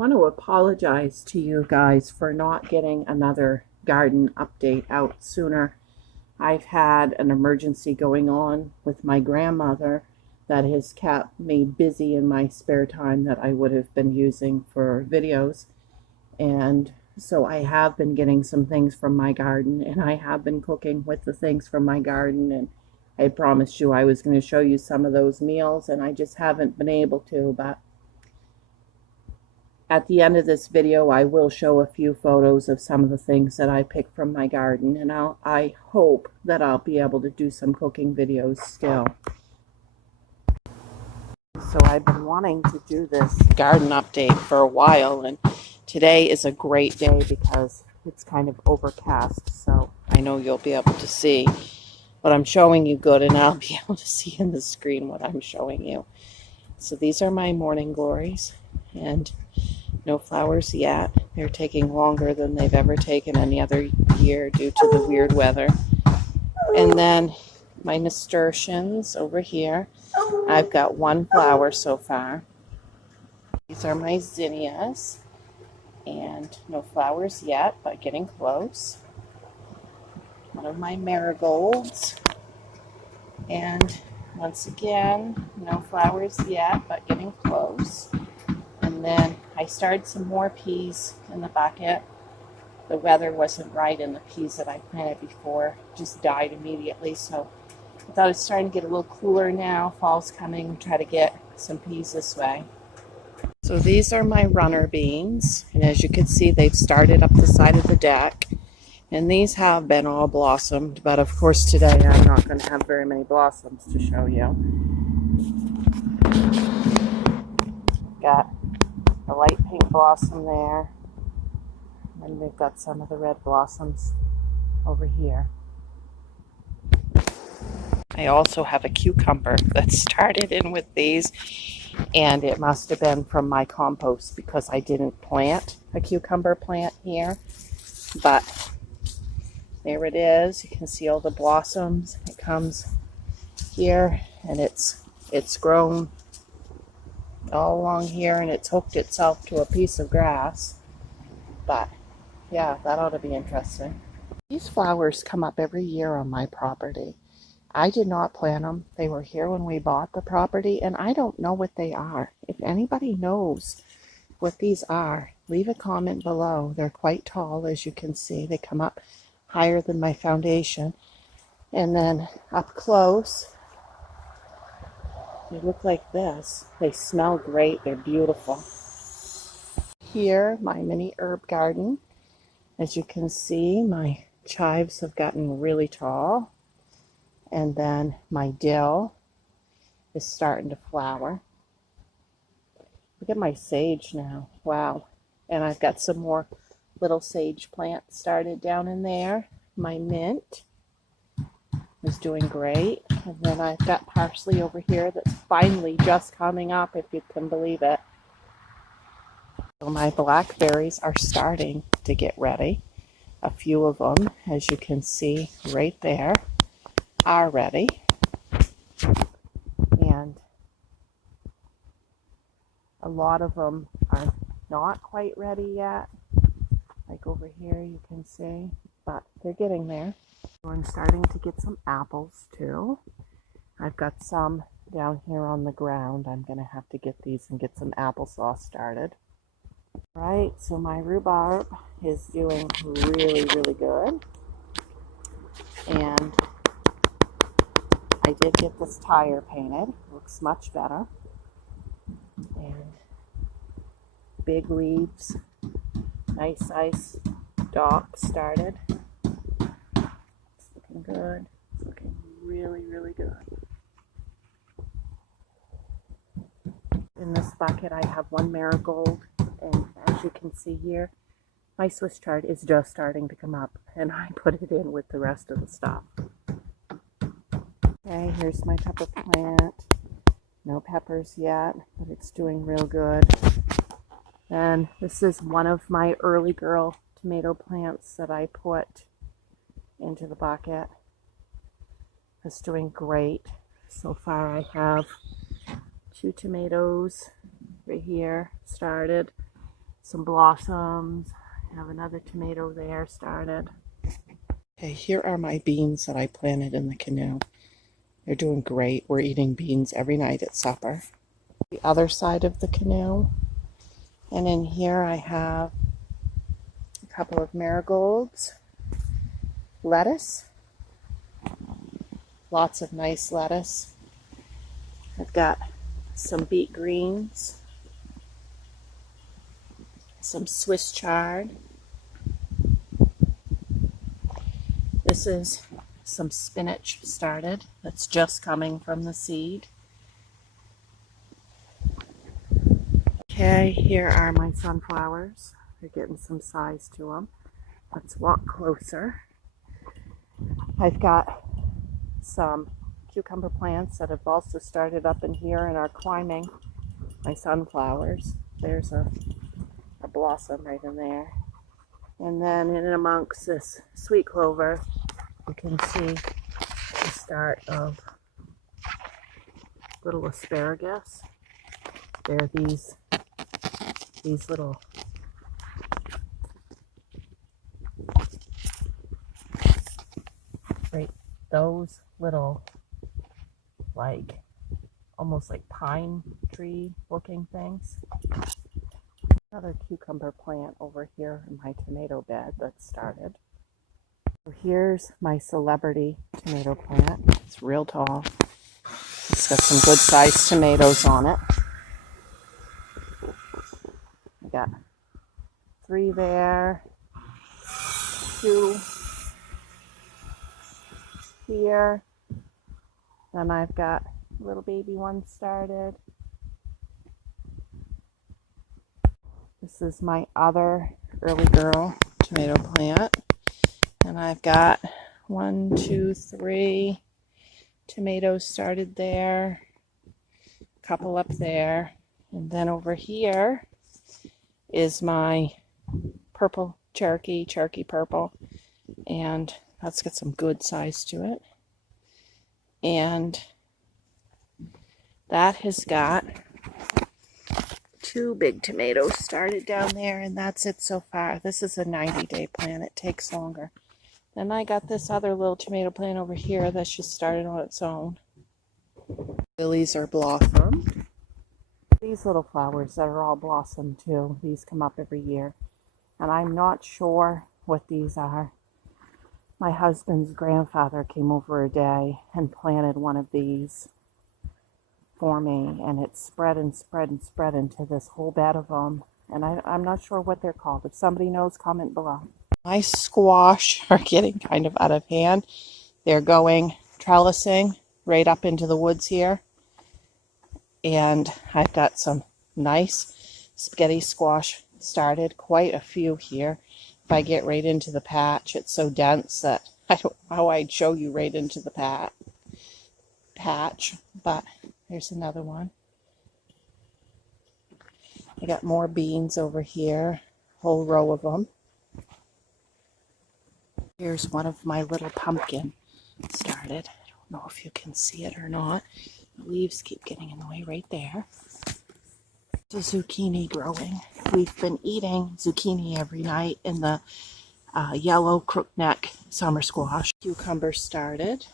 want to apologize to you guys for not getting another garden update out sooner. I've had an emergency going on with my grandmother that has kept me busy in my spare time that I would have been using for videos. And so I have been getting some things from my garden, and I have been cooking with the things from my garden, and I promised you I was going to show you some of those meals, and I just haven't been able to. But at the end of this video, I will show a few photos of some of the things that I picked from my garden, and I hope that I'll be able to do some cooking videos still. So I've been wanting to do this garden update for a while, and today is a great day because it's kind of overcast, so I know you'll be able to see what I'm showing you good, and I'll be able to see in the screen what I'm showing you. So these are my morning glories, and no flowers yet. They're taking longer than they've ever taken any other year due to the weird weather. And then my nasturtiums over here. I've got one flower so far. These are my zinnias, and no flowers yet, but getting close. One of my marigolds, and once again, no flowers yet, but getting close. And then I started some more peas in the bucket. The weather wasn't right, and the peas that I planted before just died immediately. So I thought it's starting to get a little cooler now. Fall's coming. Try to get some peas this way. So these are my runner beans. And as you can see, they've started up the side of the deck. And these have been all blossomed. But of course today I'm not going to have very many blossoms to show you. Got a light pink blossom there, and we've got some of the red blossoms over here. I also have a cucumber that started in with these, and it must have been from my compost because I didn't plant a cucumber plant here, but there it is. You can see all the blossoms. It comes here, and it's grown all along here, and it's hooked itself to a piece of grass. But yeah, that ought to be interesting. These flowers come up every year on my property. I did not plant them. They were here when we bought the property, and I don't know what they are. If anybody knows what these are, leave a comment below. They're quite tall, as you can see. They come up higher than my foundation. And then up close, they look like this. They smell great. They're beautiful. Here, my mini herb garden. As you can see, my chives have gotten really tall. And then my dill is starting to flower. Look at my sage now. Wow. And I've got some more little sage plants started down in there. My mint is doing great. And then I've got parsley over here that's finally just coming up, if you can believe it. So my blackberries are starting to get ready. A few of them, as you can see right there, are ready. And a lot of them are not quite ready yet. Like over here you can see, but they're getting there. I'm starting to get some apples too. I've got some down here on the ground. I'm going to have to get these and get some applesauce started. Right, so my rhubarb is doing really, really good. And I did get this tire painted. Looks much better. And big leaves. Nice size stalk started. It's looking good. It's looking really, really good. In this bucket I have one marigold, and as you can see here, my Swiss chard is just starting to come up, and I put it in with the rest of the stuff. Okay, here's my pepper plant. No peppers yet, but it's doing real good. And this is one of my early girl tomato plants that I put into the bucket. It's doing great. So far I have 2 tomatoes right here started. some blossoms. I have another tomato there started. Okay, here are my beans that I planted in the canoe. They're doing great. We're eating beans every night at supper. The other side of the canoe. And in here I have a couple of marigolds, lettuce, lots of nice lettuce. I've got some beet greens, some Swiss chard. This is some spinach started that's just coming from the seed. Okay, here are my sunflowers. They're getting some size to them. Let's walk closer. I've got some cucumber plants that have also started up in here and are climbing my sunflowers. There's a blossom right in there. And then in amongst this sweet clover, you can see the start of little asparagus. They're these little those little like almost like pine tree looking things. Another cucumber plant over here in my tomato bed that started. So here's my celebrity tomato plant. It's real tall. It's got some good sized tomatoes on it. I got 3 there, 2 here. Then I've got a little baby one started. This is my other early girl tomato plant. And I've got 1, 2, 3 tomatoes started there. A couple up there. And then over here is my purple Cherokee purple. And that's got some good size to it. And that has got 2 big tomatoes started down there, and that's it so far. This is a 90-day plant. It takes longer. Then I got this other little tomato plant over here that's just started on its own. Lilies are blossomed. These little flowers that are all blossomed too. These come up every year. And I'm not sure what these are. My husband's grandfather came over a day and planted one of these for me, and it spread and spread and spread into this whole bed of them. And I'm not sure what they're called. If somebody knows, comment below. My squash are getting kind of out of hand. They're going trellising right up into the woods here. And I've got some nice spaghetti squash started, quite a few here. If I get right into the patch, it's so dense that I don't know how I'd show you right into the patch, but here's another one. I got more beans over here, whole row of them. Here's one of my little pumpkin started. I don't know if you can see it or not. The leaves keep getting in the way right there. The zucchini growing. We've been eating zucchini every night in the yellow crookneck summer squash. Cucumber started.